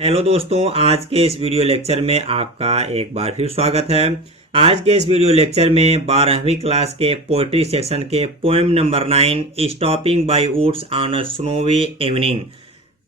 Hello दोस्तों, आज के इस वीडियो लेक्चर में आपका एक बार फिर स्वागत है। आज के इस वीडियो लेक्चर में 12वीं क्लास के पोएट्री सेक्शन के poem number 9 stopping by woods on a snowy evening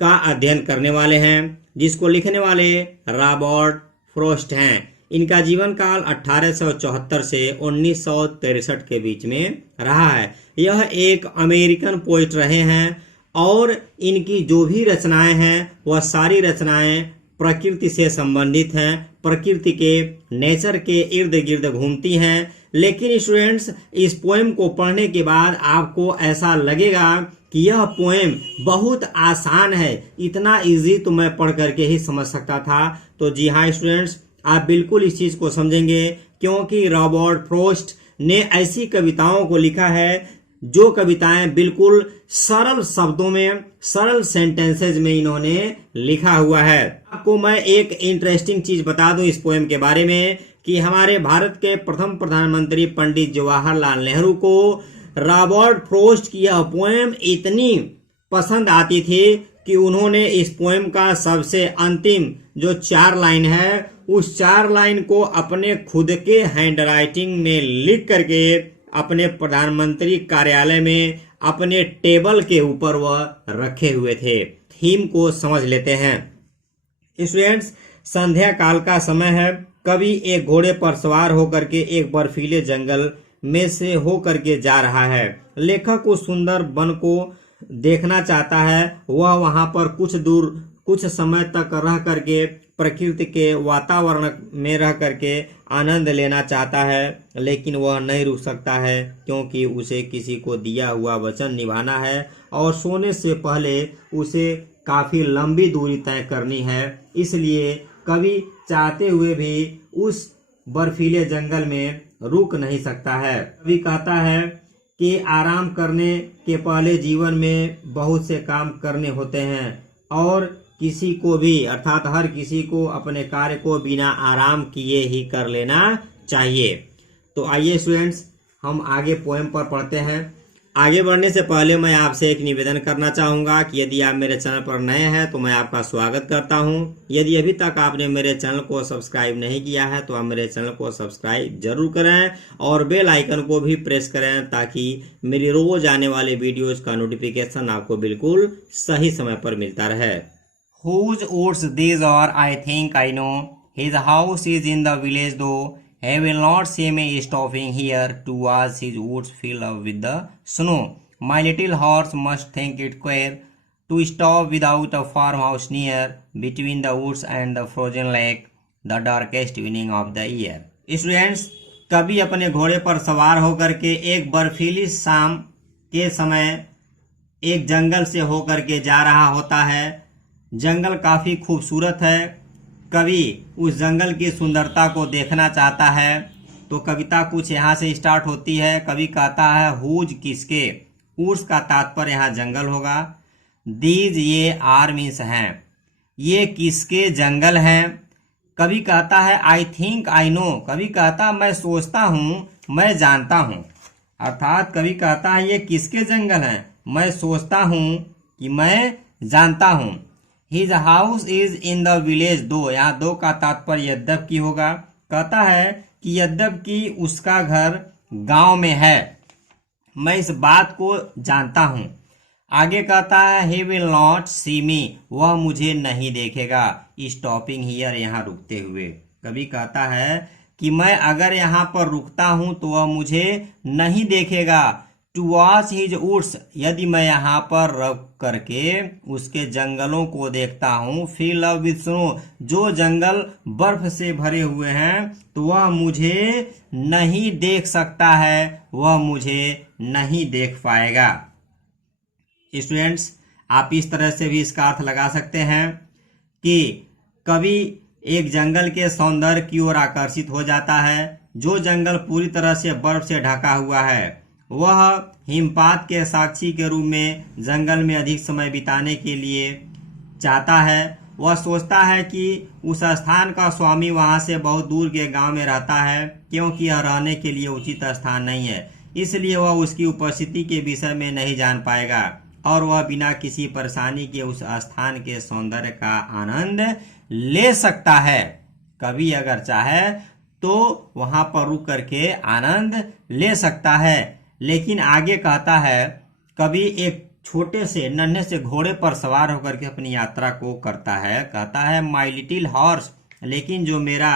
का अध्ययन करने वाले हैं, जिसको लिखने वाले रॉबर्ट फ्रॉस्ट हैं। इनका जीवन काल 1874 से 1963 के बीच में रहा है। यह एक अमेरिकन पोइट रहे हैं और इनकी जो भी रचनाएं हैं वह सारी रचनाएं प्रकृति से संबंधित हैं, प्रकृति के नेचर के इर्द गिर्द घूमती हैं। लेकिन स्टूडेंट्स, इस पोएम को पढ़ने के बाद आपको ऐसा लगेगा कि यह पोएम बहुत आसान है, इतना इजी तो मैं पढ़ करके ही समझ सकता था। तो जी हाँ स्टूडेंट्स, आप बिल्कुल इस चीज को समझेंगे, क्योंकि रॉबर्ट फ्रॉस्ट ने ऐसी कविताओं को लिखा है जो कविताएं बिल्कुल सरल शब्दों में, सरल सेंटेंसेज में इन्होंने लिखा हुआ है। आपको मैं एक इंटरेस्टिंग चीज बता दूं इस पोएम के बारे में कि हमारे भारत के प्रथम प्रधानमंत्री पंडित जवाहरलाल नेहरू को रॉबर्ट फ्रॉस्ट की यह पोएम इतनी पसंद आती थी कि उन्होंने इस पोएम का सबसे अंतिम जो 4 लाइन है उस 4 लाइन को अपने खुद के हैंडराइटिंग में लिख करके अपने प्रधानमंत्री कार्यालय में अपने टेबल के ऊपर वह रखे हुए थे। थीम को समझ लेते हैं स्टूडेंट्स। संध्या काल का समय है। कवि एक घोड़े पर सवार होकर के एक बर्फीले जंगल में से होकर के जा रहा है। लेखक उस सुंदर वन को देखना चाहता है। वह वहां पर कुछ समय तक रह करके प्रकृति के वातावरण में रह करके आनंद लेना चाहता है, लेकिन वह नहीं रुक सकता है, क्योंकि उसे किसी को दिया हुआ वचन निभाना है और सोने से पहले उसे काफी लंबी दूरी तय करनी है। इसलिए कवि चाहते हुए भी उस बर्फीले जंगल में रुक नहीं सकता है। कवि कहता है कि आराम करने के पहले जीवन में बहुत से काम करने होते हैं और किसी को भी, अर्थात हर किसी को अपने कार्य को बिना आराम किए ही कर लेना चाहिए। तो आइए स्टूडेंट्स, हम आगे पोएम पर पढ़ते हैं। आगे बढ़ने से पहले मैं आपसे एक निवेदन करना चाहूँगा कि यदि आप मेरे चैनल पर नए हैं तो मैं आपका स्वागत करता हूँ। यदि अभी तक आपने मेरे चैनल को सब्सक्राइब नहीं किया है तो आप मेरे चैनल को सब्सक्राइब जरूर करें और बेल आइकन को भी प्रेस करें, ताकि मेरी रोज आने वाले वीडियोज का नोटिफिकेशन आपको बिल्कुल सही समय पर मिलता रहे। Whose woods these are, I think I know. His house is in the village though. He will not see me stopping here to watch his woods fill up with the snow. My little horse must think it queer to stop without a farmhouse near, between the woods and the frozen lake, the darkest evening of the year. Students, कवि अपने घोड़े पर सवार होकर के एक बर्फीली शाम के समय एक जंगल से होकर के जा रहा होता है। जंगल काफी खूबसूरत है। कवि उस जंगल की सुंदरता को देखना चाहता है। तो कविता कुछ यहाँ से स्टार्ट होती है। कवि कहता है हुज किसके, उर्स का तात्पर्य यहाँ जंगल होगा। दीज ये आर मीन्स हैं, ये किसके जंगल हैं। कवि कहता है आई थिंक आई नो, कवि कहता मैं सोचता हूँ, मैं जानता हूँ। अर्थात कवि कहता है ये किसके जंगल हैं, मैं सोचता हूँ कि मैं जानता हूँ। His house is in the village दो, यहाँ दो का तात्पर्य यद्यप की होगा। कहता है कि यद्यप की उसका घर गांव में है, मैं इस बात को जानता हूँ। आगे कहता है he will not see me, वह मुझे नहीं देखेगा। Stopping here, यहाँ रुकते हुए। कभी कहता है कि मैं अगर यहाँ पर रुकता हूँ तो वह मुझे नहीं देखेगा। To watch his woods, यदि मैं यहाँ पर रुक करके उसके जंगलों को देखता हूँ। Fill up with snow, जो जंगल बर्फ से भरे हुए हैं, तो वह मुझे नहीं देख सकता है, वह मुझे नहीं देख पाएगा। स्टूडेंट्स, आप इस तरह से भी इसका अर्थ लगा सकते हैं कि कवि एक जंगल के सौंदर्य की ओर आकर्षित हो जाता है। जो जंगल पूरी तरह से बर्फ से ढका हुआ है, वह हिमपात के साक्षी के रूप में जंगल में अधिक समय बिताने के लिए चाहता है। वह सोचता है कि उस स्थान का स्वामी वहां से बहुत दूर के गांव में रहता है, क्योंकि यह रहने के लिए उचित स्थान नहीं है। इसलिए वह उसकी उपस्थिति के विषय में नहीं जान पाएगा और वह बिना किसी परेशानी के उस स्थान के सौंदर्य का आनंद ले सकता है। कभी अगर चाहे तो वहां पर रुक करके आनंद ले सकता है। लेकिन आगे कहता है, कभी एक छोटे से नन्हे से घोड़े पर सवार होकर के अपनी यात्रा को करता है। कहता है माई लिटिल हॉर्स, लेकिन जो मेरा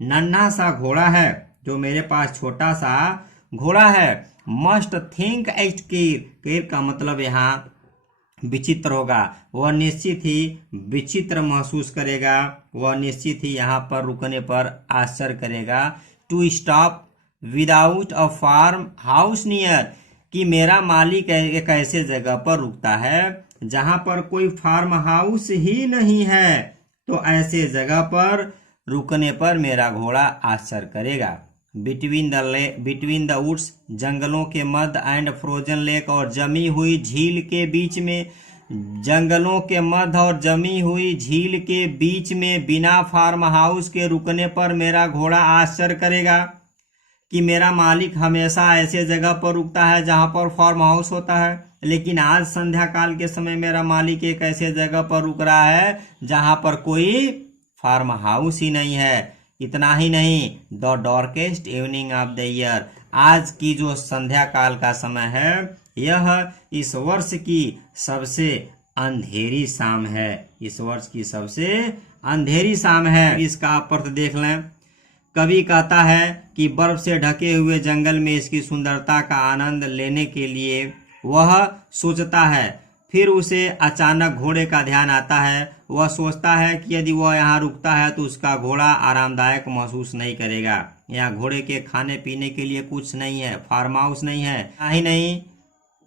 नन्हा सा घोड़ा है, जो मेरे पास छोटा सा घोड़ा है, मस्ट थिंक एट केयर का मतलब यहाँ विचित्र होगा। वह निश्चित ही विचित्र महसूस करेगा, वह निश्चित ही यहाँ पर रुकने पर आश्चर्य करेगा। To stop without a farmhouse near, कि मेरा मालिक एक ऐसे जगह पर रुकता है जहां पर कोई फार्म हाउस ही नहीं है, तो ऐसे जगह पर रुकने पर मेरा घोड़ा आश्चर्य करेगा। बिटवीन द वुड्स, जंगलों के मध्य, एंड फ्रोजन लेक, और जमी हुई झील के बीच में, जंगलों के मध्य और जमी हुई झील के बीच में बिना फार्म हाउस के रुकने पर मेरा घोड़ा आश्चर्य करेगा कि मेरा मालिक हमेशा ऐसे जगह पर रुकता है जहां पर फार्म हाउस होता है, लेकिन आज संध्या काल के समय मेरा मालिक एक ऐसे जगह पर रुक रहा है जहां पर कोई फार्म हाउस ही नहीं है। इतना ही नहीं, the darkest evening of the year, आज की जो संध्या काल का समय है यह इस वर्ष की सबसे अंधेरी शाम है। इस वर्ष की सबसे अंधेरी शाम है। इसका आप अर्थ देख लें। कवि कहता है कि बर्फ से ढके हुए जंगल में इसकी सुंदरता का आनंद लेने के लिए वह सोचता है, फिर उसे अचानक घोड़े का ध्यान आता है। वह सोचता है कि यदि वह यहाँ रुकता है तो उसका घोड़ा आरामदायक महसूस नहीं करेगा। यहाँ घोड़े के खाने पीने के लिए कुछ नहीं है, फार्म हाउस नहीं है। ही नहीं,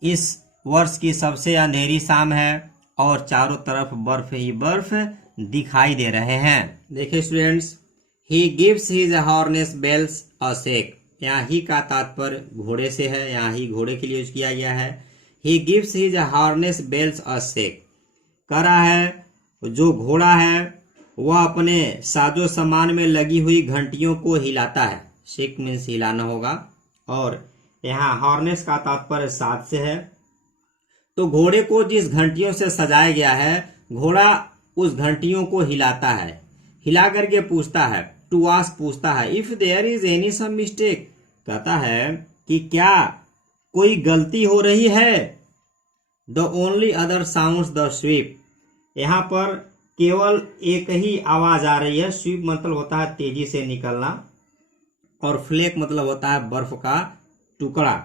इस वर्ष की सबसे अंधेरी शाम है और चारों तरफ बर्फ ही बर्फ दिखाई दे रहे हैं। देखिए students, He gives his harness bells a shake, यहाँ ही का तात्पर्य घोड़े से है, यहाँ ही घोड़े के लिए यूज किया गया है। He gives his harness bells a shake, कह रहा है जो घोड़ा है वह अपने साजो सामान में लगी हुई घंटियों को हिलाता है। शेक मीन्स हिलाना होगा, और यहाँ हार्नेस का तात्पर्य साज से है। तो घोड़े को जिस घंटियों से सजाया गया है, घोड़ा उस घंटियों को हिलाता है, हिला करके पूछता है, टू आस्क पूछता है, if there is any some mistake, कहता है कि क्या कोई गलती हो रही है। The only other sounds the sweep, यहाँ पर केवल एक ही आवाज आ रही है। स्वीप मतलब होता है तेजी से निकलना, और फ्लेक मतलब होता है बर्फ का टुकड़ा।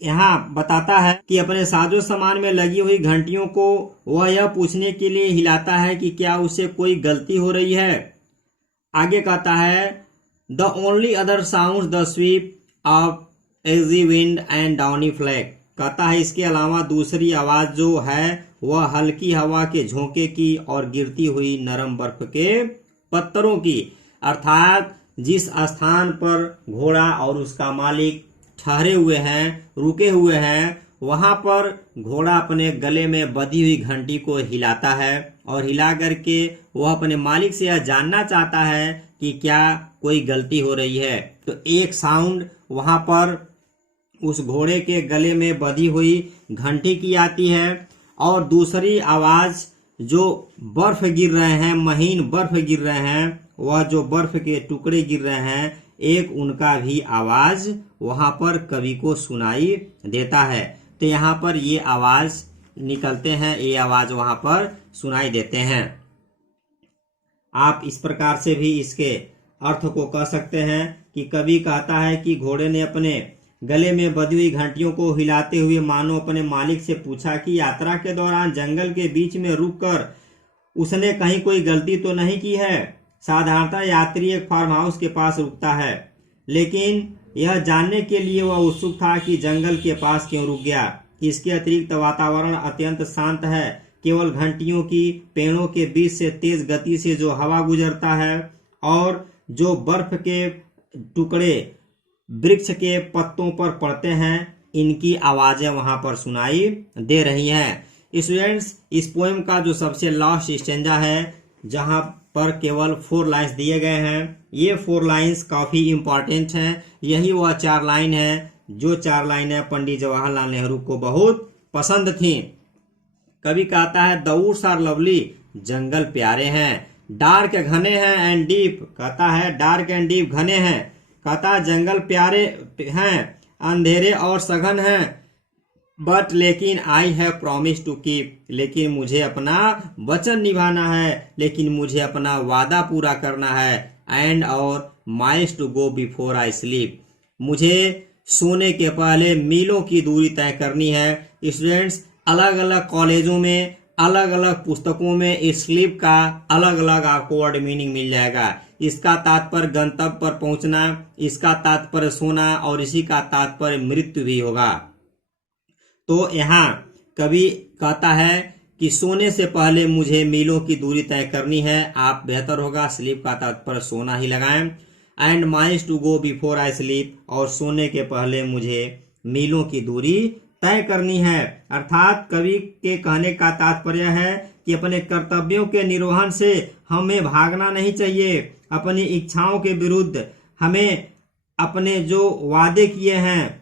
यहाँ बताता है कि अपने साजो सामान में लगी हुई घंटियों को वह यह पूछने के लिए हिलाता है कि क्या उसे कोई गलती हो रही है। आगे कहता है, the only other sounds the sweep of easy wind and downy flake, कहता है इसके अलावा दूसरी आवाज जो है वह हल्की हवा के झोंके की और गिरती हुई नरम बर्फ के पत्थरों की। अर्थात जिस स्थान पर घोड़ा और उसका मालिक ठहरे हुए हैं, रुके हुए हैं, वहां पर घोड़ा अपने गले में बंधी हुई घंटी को हिलाता है, और हिला करके वह अपने मालिक से यह जानना चाहता है कि क्या कोई गलती हो रही है। तो एक साउंड वहां पर उस घोड़े के गले में बंधी हुई घंटी की आती है, और दूसरी आवाज जो बर्फ गिर रहे हैं, महीन बर्फ गिर रहे हैं, वह जो बर्फ के टुकड़े गिर रहे हैं, एक उनका भी आवाज वहां पर कवि को सुनाई देता है। तो यहाँ पर ये आवाज निकलते हैं, ये आवाज वहां पर सुनाई देते हैं। आप इस प्रकार से भी इसके अर्थ को कह सकते हैं कि कवि कहता है कि घोड़े ने अपने गले में बंधी हुई घंटियों को हिलाते हुए मानो अपने मालिक से पूछा कि यात्रा के दौरान जंगल के बीच में रुककर उसने कहीं कोई गलती तो नहीं की है। साधारणतः यात्री एक फार्म हाउस के पास रुकता है, लेकिन यह जानने के लिए वह उत्सुक था कि जंगल के पास क्यों रुक गया। इसके अतिरिक्त वातावरण अत्यंत शांत है, केवल घंटियों की पेड़ों के बीच से तेज गति से जो हवा गुजरता है और जो बर्फ के टुकड़े वृक्ष के पत्तों पर पड़ते हैं, इनकी आवाजें वहां पर सुनाई दे रही हैं। स्टूडेंट्स, इस पोएम का जो सबसे लास्ट स्टेंजा है, जहां पर केवल 4 लाइन्स दिए गए हैं, ये 4 लाइन्स काफी इंपॉर्टेंट हैं। यही वह 4 लाइन है जो 4 लाइनें पंडित जवाहरलाल नेहरू को बहुत पसंद थी। कवि कहता है द वुड्स आर लवली, जंगल प्यारे हैं। डार्क घने हैं एंड डीप, कहता है डार्क एंड डीप घने हैं, कहता है जंगल प्यारे हैं, अंधेरे और सघन हैं। बट लेकिन I have promise to keep, लेकिन मुझे अपना वचन निभाना है, लेकिन मुझे अपना वादा पूरा करना है। एंड और miles to go before I sleep, मुझे सोने के पहले मीलों की दूरी तय करनी है। स्टूडेंट्स, अलग अलग कॉलेजों में अलग अलग पुस्तकों में इस स्लीप का अलग अलग आपको वर्ड मीनिंग मिल जाएगा। इसका तात्पर्य गंतव्य पर पहुंचना, इसका तात्पर्य सोना, और इसी का तात्पर्य मृत्यु भी होगा। तो यहाँ कवि कहता है कि सोने से पहले मुझे मीलों की दूरी तय करनी है। आप बेहतर होगा स्लीप का तात्पर्य सोना ही लगाएं। And miles to go before I sleep, और सोने के पहले मुझे मीलों की दूरी तय करनी है। अर्थात कवि के कहने का तात्पर्य है कि अपने कर्तव्यों के निर्वहन से हमें भागना नहीं चाहिए। अपनी इच्छाओं के विरुद्ध हमें अपने जो वादे किए हैं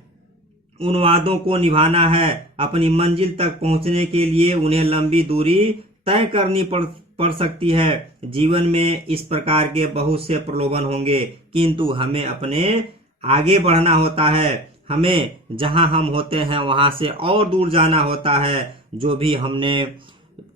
उन वादों को निभाना है। अपनी मंजिल तक पहुंचने के लिए उन्हें लंबी दूरी तय करनी पड़ सकती है। जीवन में इस प्रकार के बहुत से प्रलोभन होंगे, किंतु हमें अपने आगे बढ़ना होता है। हमें जहां हम होते हैं वहां से और दूर जाना होता है। जो भी हमने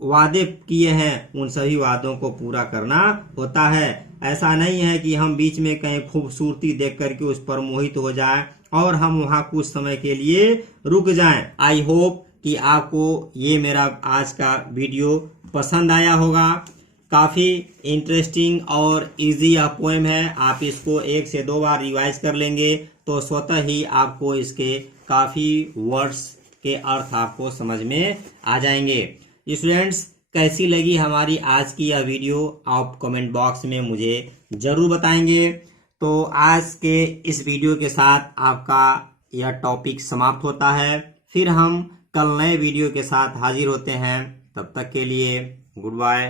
वादे किए हैं उन सभी वादों को पूरा करना होता है। ऐसा नहीं है कि हम बीच में कहीं खूबसूरती देख करके उस पर मोहित हो जाएं और हम वहां कुछ समय के लिए रुक जाएं। आई होप कि आपको ये मेरा आज का वीडियो पसंद आया होगा। काफ़ी इंटरेस्टिंग और इजी यह पोएम है। आप इसको 1 से 2 बार रिवाइज कर लेंगे तो स्वतः ही आपको इसके काफ़ी वर्ड्स के अर्थ आपको समझ में आ जाएंगे। स्टूडेंट्स, कैसी लगी हमारी आज की यह वीडियो आप कमेंट बॉक्स में मुझे ज़रूर बताएंगे। तो आज के इस वीडियो के साथ आपका यह टॉपिक समाप्त होता है। फिर हम कल नए वीडियो के साथ हाजिर होते हैं। तब तक के लिए गुड बाय।